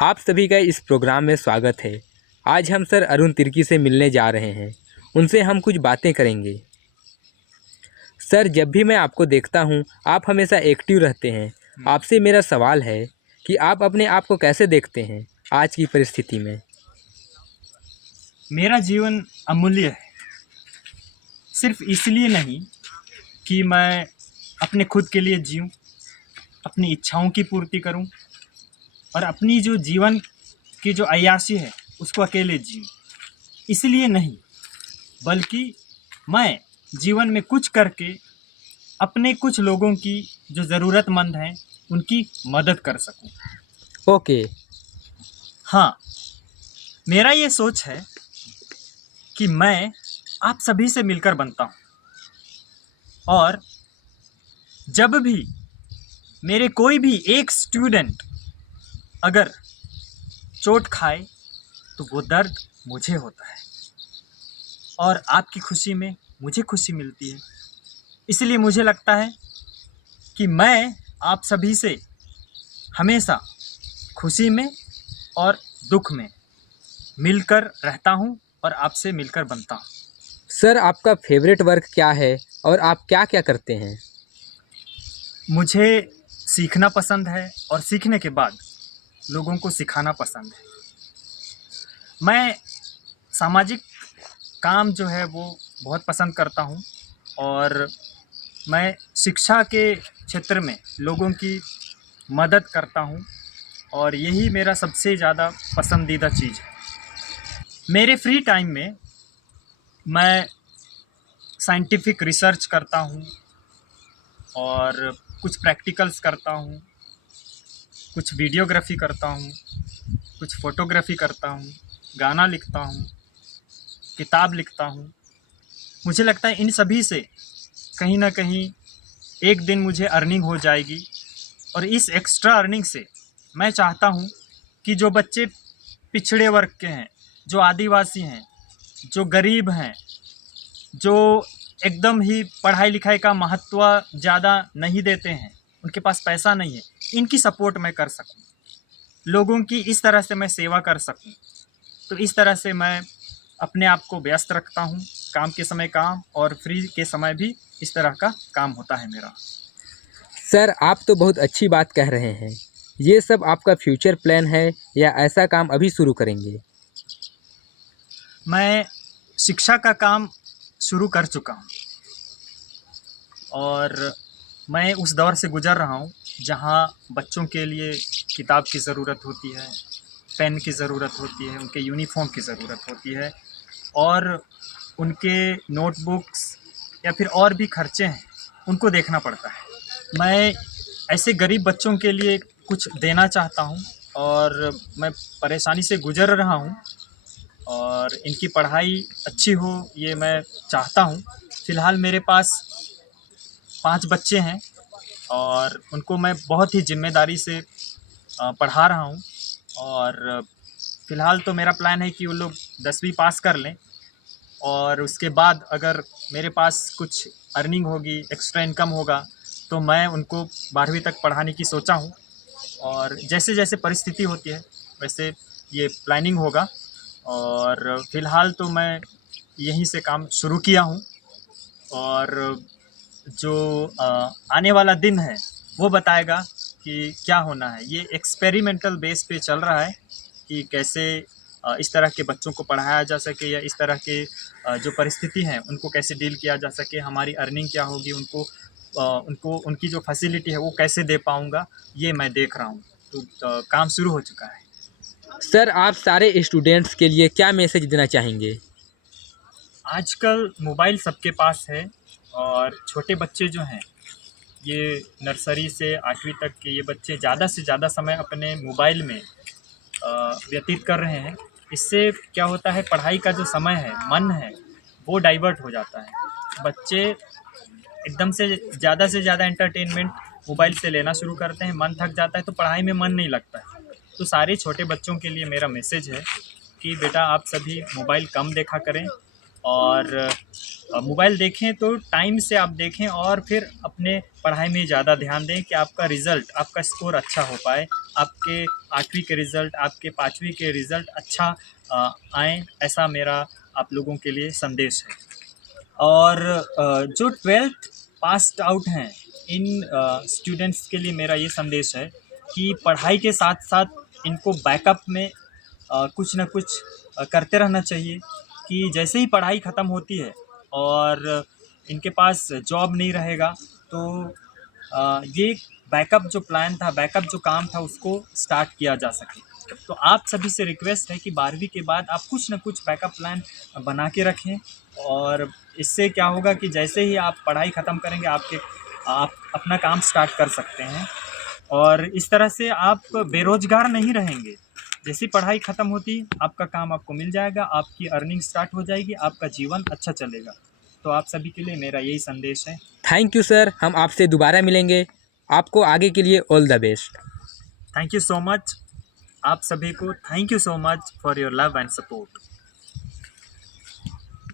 आप सभी का इस प्रोग्राम में स्वागत है। आज हम सर अरुण तिर्की से मिलने जा रहे हैं। उनसे हम कुछ बातें करेंगे। सर, जब भी मैं आपको देखता हूं, आप हमेशा एक्टिव रहते हैं। आपसे मेरा सवाल है कि आप अपने आप को कैसे देखते हैं आज की परिस्थिति में? मेरा जीवन अमूल्य है। सिर्फ इसलिए नहीं कि मैं अपने खुद के लिए जीऊँ, अपनी इच्छाओं की पूर्ति करूं और अपनी जो जीवन की जो अय्याशी है उसको अकेले जीऊँ, इसलिए नहीं, बल्कि मैं जीवन में कुछ करके अपने कुछ लोगों की जो ज़रूरतमंद हैं उनकी मदद कर सकूं। ओके। हाँ, मेरा ये सोच है कि मैं आप सभी से मिलकर बनता हूँ और जब भी मेरे कोई भी एक स्टूडेंट अगर चोट खाए तो वो दर्द मुझे होता है और आपकी खुशी में मुझे खुशी मिलती है। इसलिए मुझे लगता है कि मैं आप सभी से हमेशा खुशी में और दुख में मिलकर रहता हूँ और आपसे मिलकर बनता हूँ। सर, आपका फेवरेट वर्क क्या है और आप क्या क्या करते हैं? मुझे सीखना पसंद है और सीखने के बाद लोगों को सिखाना पसंद है। मैं सामाजिक काम जो है वो बहुत पसंद करता हूँ और मैं शिक्षा के क्षेत्र में लोगों की मदद करता हूँ और यही मेरा सबसे ज़्यादा पसंदीदा चीज़ है। मेरे फ्री टाइम में मैं साइंटिफिक रिसर्च करता हूँ और कुछ प्रैक्टिकल्स करता हूँ, कुछ वीडियोग्राफी करता हूँ, कुछ फ़ोटोग्राफी करता हूँ, गाना लिखता हूँ, किताब लिखता हूँ। मुझे लगता है इन सभी से कहीं ना कहीं एक दिन मुझे अर्निंग हो जाएगी और इस एक्स्ट्रा अर्निंग से मैं चाहता हूँ कि जो बच्चे पिछड़े वर्ग के हैं, जो आदिवासी हैं, जो गरीब हैं, जो एकदम ही पढ़ाई लिखाई का महत्व ज़्यादा नहीं देते हैं, उनके पास पैसा नहीं है, इनकी सपोर्ट मैं कर सकूं, लोगों की इस तरह से मैं सेवा कर सकूं। तो इस तरह से मैं अपने आप को व्यस्त रखता हूं, काम के समय काम और फ्री के समय भी इस तरह का काम होता है मेरा। सर, आप तो बहुत अच्छी बात कह रहे हैं। ये सब आपका फ्यूचर प्लान है या ऐसा काम अभी शुरू करेंगे? मैं शिक्षा का काम शुरू कर चुका हूँ और मैं उस दौर से गुज़र रहा हूँ जहाँ बच्चों के लिए किताब की ज़रूरत होती है, पेन की ज़रूरत होती है, उनके यूनिफॉर्म की ज़रूरत होती है और उनके नोटबुक्स या फिर और भी खर्चे हैं उनको देखना पड़ता है। मैं ऐसे गरीब बच्चों के लिए कुछ देना चाहता हूँ और मैं परेशानी से गुज़र रहा हूँ और इनकी पढ़ाई अच्छी हो ये मैं चाहता हूँ। फ़िलहाल मेरे पास 5 बच्चे हैं और उनको मैं बहुत ही ज़िम्मेदारी से पढ़ा रहा हूँ और फ़िलहाल तो मेरा प्लान है कि वो लोग 10वीं पास कर लें और उसके बाद अगर मेरे पास कुछ अर्निंग होगी, एक्स्ट्रा इनकम होगा तो मैं उनको 12वीं तक पढ़ाने की सोचा हूँ और जैसे जैसे परिस्थिति होती है वैसे ये प्लानिंग होगा और फ़िलहाल तो मैं यहीं से काम शुरू किया हूँ और जो आने वाला दिन है वो बताएगा कि क्या होना है। ये एक्सपेरिमेंटल बेस पे चल रहा है कि कैसे इस तरह के बच्चों को पढ़ाया जा सके या इस तरह के जो परिस्थिति हैं उनको कैसे डील किया जा सके, हमारी अर्निंग क्या होगी, उनको उनकी जो फैसिलिटी है वो कैसे दे पाऊँगा, ये मैं देख रहा हूँ। तो काम शुरू हो चुका है। सर, आप सारे स्टूडेंट्स के लिए क्या मैसेज देना चाहेंगे? आजकल मोबाइल सबके पास है और छोटे बच्चे जो हैं ये नर्सरी से 8वीं तक के ये बच्चे ज़्यादा से ज़्यादा समय अपने मोबाइल में व्यतीत कर रहे हैं। इससे क्या होता है, पढ़ाई का जो समय है, मन है, वो डाइवर्ट हो जाता है। बच्चे एकदम से ज़्यादा एंटरटेनमेंट मोबाइल से लेना शुरू करते हैं, मन थक जाता है तो पढ़ाई में मन नहीं लगता है। तो सारे छोटे बच्चों के लिए मेरा मैसेज है कि बेटा आप सभी मोबाइल कम देखा करें और मोबाइल देखें तो टाइम से आप देखें और फिर अपने पढ़ाई में ज़्यादा ध्यान दें कि आपका रिज़ल्ट, आपका स्कोर अच्छा हो पाए, आपके 8वीं के रिज़ल्ट, आपके 5वीं के रिज़ल्ट अच्छा आएँ, ऐसा मेरा आप लोगों के लिए संदेश है। और जो 12th पास्ड आउट हैं, इन स्टूडेंट्स के लिए मेरा ये संदेश है कि पढ़ाई के साथ साथ इनको बैकअप में कुछ ना कुछ करते रहना चाहिए, कि जैसे ही पढ़ाई ख़त्म होती है और इनके पास जॉब नहीं रहेगा तो ये बैकअप जो प्लान था, बैकअप जो काम था, उसको स्टार्ट किया जा सके। तो आप सभी से रिक्वेस्ट है कि 12वीं के बाद आप कुछ ना कुछ बैकअप प्लान बना के रखें, और इससे क्या होगा कि जैसे ही आप पढ़ाई ख़त्म करेंगे आप अपना काम स्टार्ट कर सकते हैं, और इस तरह से आप बेरोज़गार नहीं रहेंगे। जैसी पढ़ाई ख़त्म होती, आपका काम आपको मिल जाएगा, आपकी अर्निंग स्टार्ट हो जाएगी, आपका जीवन अच्छा चलेगा। तो आप सभी के लिए मेरा यही संदेश है। थैंक यू सर, हम आपसे दोबारा मिलेंगे। आपको आगे के लिए all the best. Thank you so much. आप सभी को thank you so much for your love and support.